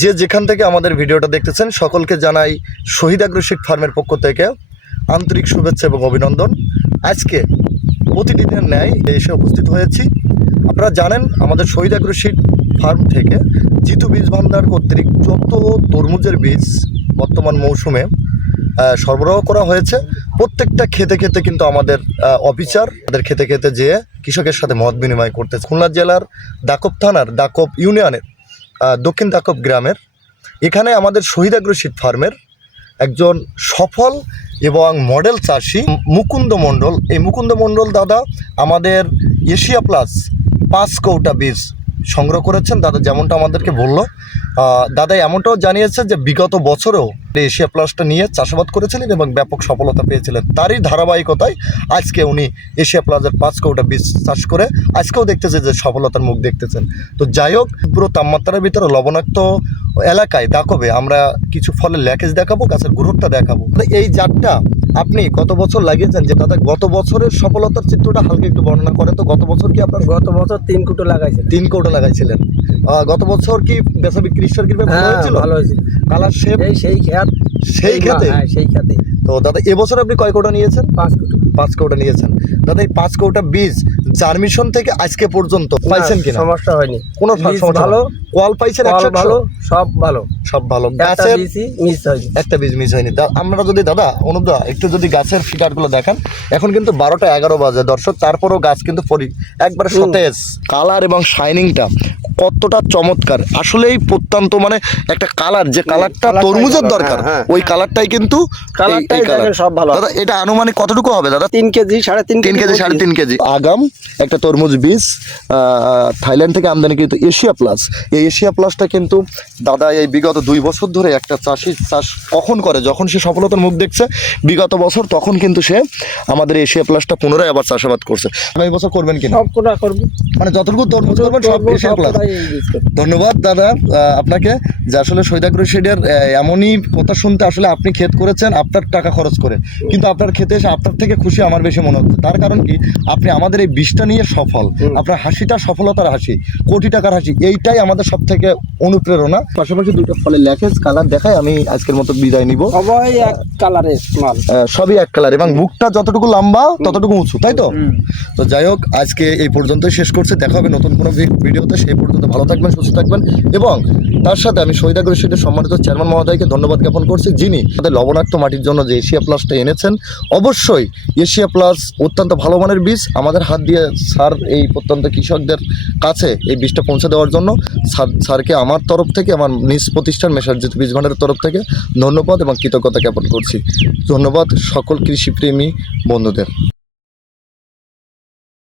যে যেখান থেকে আমাদের ভিডিওটা দেখতেছেন, সকলকে জানাই শহীদ আগ্রসিক ফার্মের পক্ষ থেকে আন্তরিক শুভেচ্ছা এবং অভিনন্দন। আজকে প্রতিদিনের ন্যায় এসে উপস্থিত হয়েছি। আপনারা জানেন, আমাদের শহীদ আগ্রসিক ফার্ম থেকে জিতু বীজ ভান্ডার কর্তৃক যত তরমুজের বীজ বর্তমান মৌসুমে সরবরাহ করা হয়েছে। প্রত্যেকটা খেতে খেতে কিন্তু আমাদের অফিসার তাদের খেতে খেতে যেয়ে কৃষকের সাথে মত বিনিময় করতেছে। খুলনা জেলার দাকব থানার দাকব ইউনিয়নের দক্ষিণ দাকব গ্রামের। এখানে আমাদের শহীদ শীত ফার্মের একজন সফল এবং মডেল চাষি মুকুন্দ মণ্ডল। এই মুকুন্দ মণ্ডল দাদা আমাদের এশিয়া প্লাস পাঁচ কৌটা বীজ সংগ্রহ করেছেন। দাদা যেমনটা আমাদেরকে বলল দাদা এমনটাও জানিয়েছে যে বিগত বছরেও এশিয়া প্লাসটা নিয়ে চাষাবাদ করেছিলেন এবং ব্যাপক সফলতা পেয়েছিলেন। তারই ধারাবাহিকতায় আজকে উনি এশিয়া প্লাসের পাঁচ কৌটা বীজ চাষ করে আজকেও দেখতেছে যে সফলতার মুখ দেখতেছেন। তো যাই হোক, পুরো তাপমাত্রার ভিতরে লবণাক্ত এলাকায় দাকবে আমরা কিছু ফলের ল্যাকেজ দেখাবো গাছের গ্রোথটা দেখাবো। তো এই জাতটা আপনি গত বছর লাগিয়েছেন যে দাদা গত বছরের সফলতার চিত্রটা হালকা একটু বর্ণনা করে তো গত বছর কি আপনার গত বছর তিন কুটো লাগাইছে তিন কৌটা লাগাইছিলেন। গত বছর কি বেচা বিক্রি কৃপায় ভালো হ্যাঁ হয়েছিল? ভালো হয়েছে কালার শেপ এই সেই খেত। সেই খেতে? হ্যাঁ সেই খেতে। তো দাদা এবছর আপনি কয় কৌটা নিয়েছেন? পাঁচ কুটো। পাঁচ কৌটা নিয়েছেন। দাদা এই পাঁচ কৌটা বীজ জার্মিশন থেকে আজকে পর্যন্ত পাইছেন কিনা? সমস্যা হয়নি। কোনো সমস্যা ভালো। কল পাইছেন একশো ভালো সব ভালো। সব ভালো। একটা গাছের মিস হয়নি। একটা বীজ মিস হয়নি। আমরা যদি দাদা অনুদা একটু যদি গাছের ফিগারগুলো দেখেন এখন কিন্তু বারোটা এগারো বাজে। দর্শক তারপরও গাছ কিন্তু পরি একবার সতেজ। কালার এবং শাইনিংটা কতটা চমৎকার। আসলেই প্রত্যন্ত মানে একটা কালার যে কালারটা তরমুজের দরকার হ্যাঁ, হ্যাঁ। ওই কালারটাই কিন্তু কালারটাই কালার সব ভালো। দাদা এটা আনুমানিক কতটুকু হবে দাদা? তিন কেজি সাড়ে তিন তিন কেজি সাড়ে তিন কেজি। আগাম একটা তরমুজ বীজ থাইল্যান্ড থেকে আমদানি কিন্তু এশিয়া প্লাস। এই এশিয়া প্লাসটা কিন্তু দাদা এই বিগত দুই বছর ধরে একটা চাষি চাষ কখন করে যখন সে সফলতার মুখ দেখছে বিগত বছর তখন কিন্তু সে আমাদের এশিয়া প্লাসটা পুনরায় আবার চাষাবাদ করছে। আগামী বছর করবেন কিনা? সব কোটা করব। মানে যতটুকু তরমুজ করবেন সব এশিয়া প্লাস। ধন্যবাদ দাদা। আপনাকে যে আসলে সৈদাগ্র শেডের এমনই কথা শুনতে আসলে আপনি ক্ষেত করেছেন আপনার টাকা খরচ করে। কিন্তু আপনার খেতে এসে আপনার থেকে খুশি আমার বেশি মনে হচ্ছে। তার কারণ কি আপনি আমাদের এই বিষটা নিয়ে সফল। আপনার হাসিটা সফলতার হাসি কোটি টাকার হাসি এইটাই আমাদের সব থেকে অনুপ্রেরণা। পাশাপাশি দুটো ফলের ল্যাকেজ কালার দেখায় আমি আজকের মতো বিদায় নিব। সবাই এক কালারের মাল সবই এক কালার এবং মুখটা যতটুকু লম্বা ততটুকু উঁচু তাই তো? তো যাই হোক আজকে এই পর্যন্তই শেষ করছে। দেখা হবে নতুন কোনো ভিডিওতে সেই পর্যন্ত ভালো থাকবেন, সুস্থ থাকবেন এবং তার সাথে আমি শহীদ আগ্রসীদের সম্মানিত চেয়ারম্যান মহোদয়কে ধন্যবাদ জ্ঞাপন করছি, যিনি তাদের লবণাক্ত মাটির জন্য যে এশিয়া প্লাসটা এনেছেন। অবশ্যই এশিয়া প্লাস অত্যন্ত ভালো মানের বীজ। আমাদের হাত দিয়ে স্যার এই প্রত্যন্ত কৃষকদের কাছে এই বীজটা পৌঁছে দেওয়ার জন্য। স্যার স্যারকে আমার তরফ থেকে, আমার নিজ প্রতিষ্ঠান মেসার্জিত বীজ ভাণ্ডারের তরফ থেকে ধন্যবাদ এবং কৃতজ্ঞতা জ্ঞাপন করছি। ধন্যবাদ সকল কৃষিপ্রেমী বন্ধুদের।